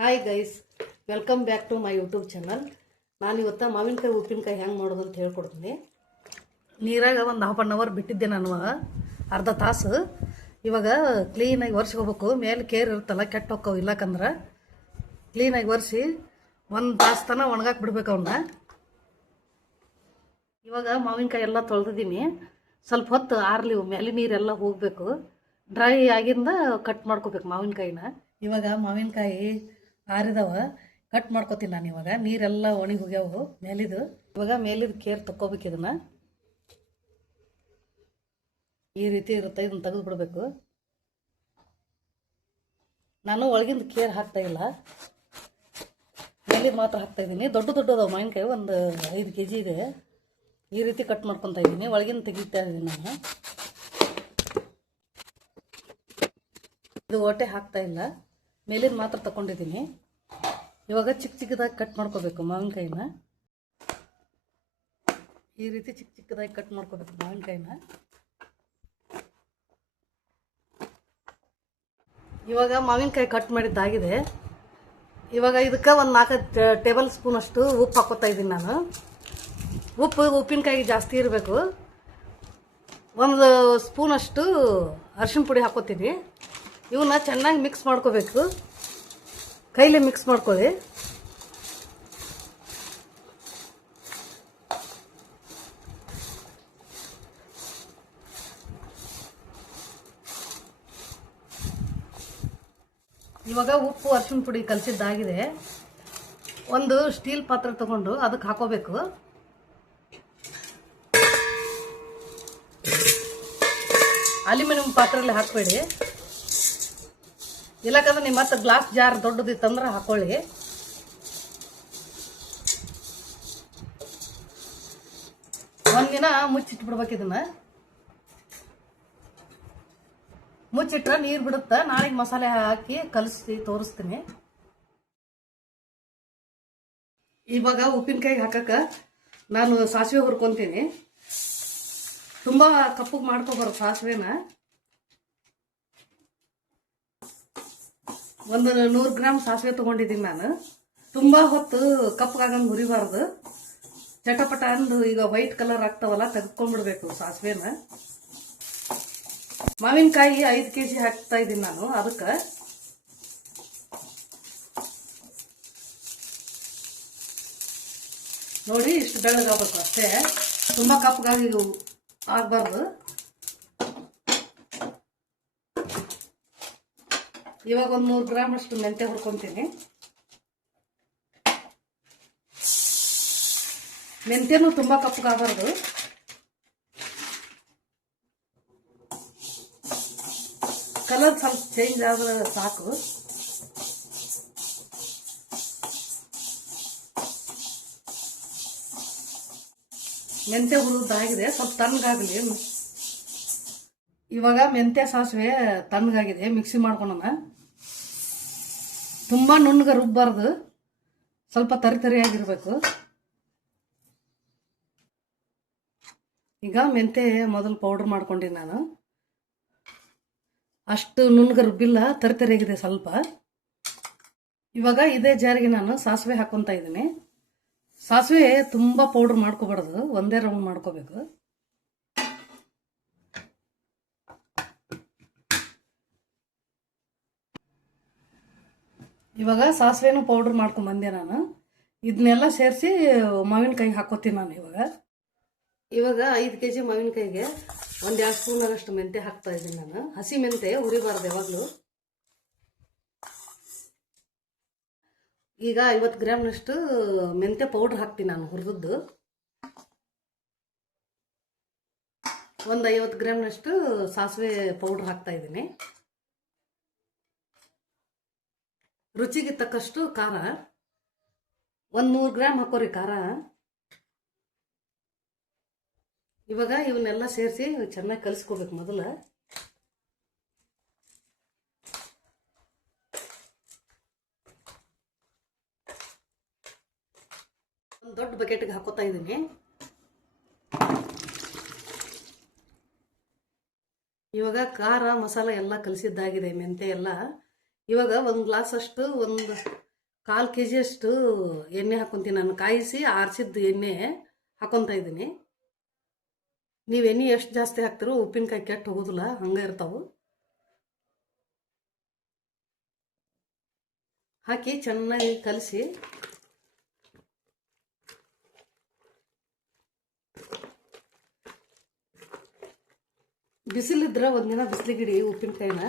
Hi guys, welcome back to my YouTube channel. ನಾನು ಇವತ್ತು ಮಾವಿನಕಾಯಿ ಉಪ್ಪಿನಕಾಯಿ ಹೆಂಗೆ ಮಾಡೋದು ಅಂತ ಹೇಳ್ಕೊಡ್ತೀನಿ. ನೀರಾಗ ಒಂದು ಹಾಫ್ ಆನ್ ಅವರ್ ಬಿಟ್ಟಿದ್ದೆ ನಾನು, ಅರ್ಧ ತಾಸು. ಇವಾಗ ಕ್ಲೀನಾಗಿ ಒರೆಸ್ಕೋಬೇಕು. ಮೇಲೆ ಕೇರ್ ಇರುತ್ತಲ್ಲ, ಕೆಟ್ಟ ಹೋಕ್ಕವು. ಇಲ್ಲಕಂದ್ರೆ ಕ್ಲೀನಾಗಿ ಒರೆಸಿ ಒಂದು ತಾಸು ತನಕ ಒಣಗಾಕಿ ಬಿಡ್ಬೇಕು ಅವನ್ನ. ಇವಾಗ ಮಾವಿನಕಾಯಿ ಎಲ್ಲ ತೊಳೆದಿದ್ದೀನಿ. ಸ್ವಲ್ಪ ಹೊತ್ತು ಆರ್ಲಿ, ಮೇಲೆ ನೀರೆಲ್ಲ ಹೋಗಬೇಕು. ಡ್ರೈ ಆಗಿಂದ ಕಟ್ ಮಾಡ್ಕೋಬೇಕು ಮಾವಿನಕಾಯಿನ. ಇವಾಗ ಮಾವಿನಕಾಯಿ ಆರಿದವ, ಕಟ್ ಮಾಡ್ಕೋತೀನಿ ನಾನು. ಇವಾಗ ನೀರೆಲ್ಲ ಒಣಗಿ ಹೋಗ್ಯಾವು ಮೇಲಿದು. ಇವಾಗ ಮೇಲಿದು ಕೇರ್ ತಕ್ಕೋಬೇಕು. ಇದನ್ನು ಈ ರೀತಿ ಇರುತ್ತೆ, ಇದನ್ನು ತೆಗೆದು ಬಿಡಬೇಕು. ನಾನು ಒಳಗಿಂದ ಕೇರ್ ಹಾಕ್ತಾ ಇಲ್ಲ, ಮೇಲಿದು ಮಾತ್ರ ಹಾಕ್ತಾ ಇದ್ದೀನಿ. ದೊಡ್ಡದವ ಮಾವಿನಕಾಯಿ, ಒಂದು 5 kg ಇದೆ. ಈ ರೀತಿ ಕಟ್ ಮಾಡ್ಕೊತಾ ಇದ್ದೀನಿ. ಒಳಗಿಂದ ತೆಗಿತಾ ಇದ್ದೀನಿ ನಾನು. ಇದು ಓಟೆ ಹಾಕ್ತಾ ಇಲ್ಲ, ಮೇಲಿನ ಮಾತ್ರ ತಗೊಂಡಿದ್ದೀನಿ. ಇವಾಗ ಚಿಕ್ಕ ಚಿಕ್ಕದಾಗಿ ಕಟ್ ಮಾಡ್ಕೋಬೇಕು ಮಾವಿನಕಾಯಿನ. ಈ ರೀತಿ ಚಿಕ್ಕ ಚಿಕ್ಕದಾಗಿ ಕಟ್ ಮಾಡ್ಕೋಬೇಕು ಮಾವಿನಕಾಯಿನ. ಇವಾಗ ಮಾವಿನಕಾಯಿ ಕಟ್ ಮಾಡಿದ್ದಾಗಿದೆ. ಇವಾಗ ಇದಕ್ಕೆ ಒಂದು 4 ಟೇಬಲ್ ಸ್ಪೂನ್ ಅಷ್ಟು ಉಪ್ಪು ಹಾಕೋತಾ ಇದ್ದೀನಿ ನಾನು. ಉಪ್ಪಿನಕಾಯಿಗೆ ಜಾಸ್ತಿ ಇರಬೇಕು. 1 ಸ್ಪೂನ್ ಅಷ್ಟು ಅರಿಶಿನ ಪುಡಿ ಹಾಕೋತೀನಿ. ಇವನ್ನ ಚೆನ್ನಾಗಿ ಮಿಕ್ಸ್ ಮಾಡ್ಕೋಬೇಕು. ಕೈಲೇ ಮಿಕ್ಸ್ ಮಾಡ್ಕೊಳ್ಳಿ. ಇವಾಗ ಉಪ್ಪು ಅರಿಶಿನ ಪುಡಿ ಕಲಸಿದ್ದಾಗಿದೆ. ಒಂದು ಸ್ಟೀಲ್ ಪಾತ್ರೆ ತಗೊಂಡು ಅದಕ್ಕೆ ಹಾಕೋಬೇಕು. ಅಲ್ಯೂಮಿನಿಯಂ ಪಾತ್ರೆಯಲ್ಲಿ ಹಾಕಬೇಡಿ, ಇಲ್ಲಕಂದ್ರೆ ನಿಮ್ಮ ಹತ್ರ ಗ್ಲಾಸ್ ಜಾರ್ ದೊಡ್ಡದಿತ್ತಂದ್ರೆ ಹಾಕೊಳ್ಳಿ. ಒಂದಿನ ಮುಚ್ಚಿಟ್ಬಿಡ್ಬೇಕು. ಇದನ್ನ ಮುಚ್ಚಿಟ್ರೆ ನೀರು ಬಿಡುತ್ತೆ. ನಾಳೆಗೆ ಮಸಾಲೆ ಹಾಕಿ ಕಲಿಸಿ ತೋರಿಸ್ತೀನಿ. ಇವಾಗ ಉಪ್ಪಿನಕಾಯಿಗೆ ಹಾಕಕ್ಕೆ ನಾನು ಸಾಸಿವೆ ಹುರ್ಕೊತೀನಿ. ತುಂಬ ಕಪ್ಪಗೆ ಮಾಡ್ಕೊಬಾರ್ದು ಸಾಸಿವೆನ. ಒಂದು 100 ಗ್ರಾಮ್ ಸಾಸಿವೆ ತೊಗೊಂಡಿದ್ದೀನಿ ನಾನು. ತುಂಬ ಹೊತ್ತು ಕಪ್ಪಗಾಗಂಗೆ ಹುರಿಬಾರ್ದು. ಚಟಪಟ ಅಂದು ಈಗ ವೈಟ್ ಕಲರ್ ಆಗ್ತಾವಲ್ಲ, ತೆಗೆದ್ಕೊಂಡ್ಬಿಡ್ಬೇಕು ಸಾಸಿವೆನ. ಮಾವಿನಕಾಯಿ 5 kg ಹಾಕ್ತಾ ಇದ್ದೀನಿ ನಾನು. ಅದಕ್ಕೆ ನೋಡಿ, ಇಷ್ಟು ಬೆಳ್ಳಗಾಗಬೇಕು ಅಷ್ಟೇ, ತುಂಬ ಕಪ್ಪಗಾಗಿ ಆಗಬಾರ್ದು. ಇವಾಗ ಒಂದು 100 ಗ್ರಾಮ್ ಅಷ್ಟು ಮೆಂತ್ಯ ಹುರ್ಕೊತೀನಿ. ಮೆಂತ್ಯನೂ ತುಂಬ ಕಪ್ಪಗಾಗಬಾರ್ದು. ಕಲರ್ ಸ್ವಲ್ಪ ಚೇಂಜ್ ಆದ್ರೆ ಸಾಕು. ಮೆಂತ್ಯ ಹುರಿದಾಗಿದೆ, ಸ್ವಲ್ಪ ತಣ್ಣಗಾಗಲಿ. ಇವಾಗ ಮೆಂತ್ಯ ಸಾಸಿವೆ ತಣ್ಣಗಾಗಿದೆ, ಮಿಕ್ಸಿ ಮಾಡ್ಕೊಳ್ಳೋಣ. ತುಂಬ ನುಣ್ಣಗೆ ರುಬ್ಬಾರ್ದು, ಸ್ವಲ್ಪ ತರಿಯಾಗಿರ್ಬೇಕು. ಈಗ ಮೆಂತ್ಯ ಮೊದಲು ಪೌಡ್ರ್ ಮಾಡ್ಕೊಂಡಿನಿ ನಾನು. ಅಷ್ಟು ನುಣ್ಣಗೆ ರುಬ್ಬಿಲ್ಲ, ತರಿಯಾಗಿದೆ ಸ್ವಲ್ಪ. ಇವಾಗ ಇದೇ ಜಾರಿಗೆ ನಾನು ಸಾಸಿವೆ ಹಾಕ್ಕೊತಾ ಇದ್ದೀನಿ. ಸಾಸಿವೆ ತುಂಬ ಪೌಡ್ರ್ ಮಾಡ್ಕೋಬಾರ್ದು, ಒಂದೇ ರೌಂಡ್ ಮಾಡ್ಕೋಬೇಕು. ಇವಾಗ ಸಾಸಿವೆನೂ ಪೌಡ್ರ್ ಮಾಡ್ಕೊಂಬಂದೆ ನಾನು. ಇದನ್ನೆಲ್ಲ ಸೇರಿಸಿ ಮಾವಿನಕಾಯಿ ಹಾಕೋತೀನಿ ನಾನು. ಇವಾಗ 5 kg ಮಾವಿನಕಾಯಿಗೆ 1-2 ಸ್ಪೂನಷ್ಟು ಮೆಂತ್ಯ ಹಾಕ್ತಾ ಇದ್ದೀನಿ ನಾನು. ಹಸಿ ಮೆಂತ್ಯ ಹುರಿಬಾರ್ದು ಯಾವಾಗಲೂ. ಈಗ 50 ಗ್ರಾಮ್ನಷ್ಟು ಮೆಂತ್ಯ ಪೌಡ್ರ್ ಹಾಕ್ತೀನಿ ನಾನು, ಹುರಿದದ್ದು. ಒಂದು 50 ಗ್ರಾಮ್ನಷ್ಟು ಸಾಸಿವೆ ಪೌಡ್ರ್ ಹಾಕ್ತಾ ಇದ್ದೀನಿ. ರುಚಿಗೆ ತಕ್ಕಷ್ಟು ಖಾರ, ಒಂದು 100 ಗ್ರಾಮ್ ಹಾಕೋರಿ ಖಾರ. ಇವಾಗ ಇವನ್ನೆಲ್ಲ ಸೇರಿಸಿ ಚೆನ್ನಾಗಿ ಕಲಿಸ್ಕೋಬೇಕು ಮೊದಲು. ಒಂದು ದೊಡ್ಡ ಬಕೆಟ್ಗೆ ಹಾಕೋತಾ ಇದ್ದೀನಿ. ಇವಾಗ ಖಾರ ಮಸಾಲೆ ಎಲ್ಲ ಕಲಿಸಿದ್ದಾಗಿದೆ, ಮೆಂತ್ಯ ಎಲ್ಲ. ಇವಾಗ 1 ಗ್ಲಾಸ್ ಅಷ್ಟು, ಒಂದು 1/4 kg ಅಷ್ಟು ಎಣ್ಣೆ ಹಾಕ್ಕೊಂತೀನಿ. ನಾನು ಕಾಯಿಸಿ ಆರಿಸಿದ್ದು ಎಣ್ಣೆ ಹಾಕ್ಕೊತಾ ಇದ್ದೀನಿ. ನೀವು ಎಣ್ಣೆ ಎಷ್ಟು ಜಾಸ್ತಿ ಹಾಕ್ತಿರೋ ಉಪ್ಪಿನಕಾಯಿ ಕೆಟ್ಟು ಹೋಗೋದಿಲ್ಲ, ಹಂಗೆ ಇರ್ತಾವೆ. ಹಾಕಿ ಚೆನ್ನಾಗಿ ಕಲಸಿ ಬಿಸಿಲಿದ್ರೆ ಒಂದಿನ ಬಿಸಿಲಿಗಿಡಿ ಉಪ್ಪಿನಕಾಯಿನ.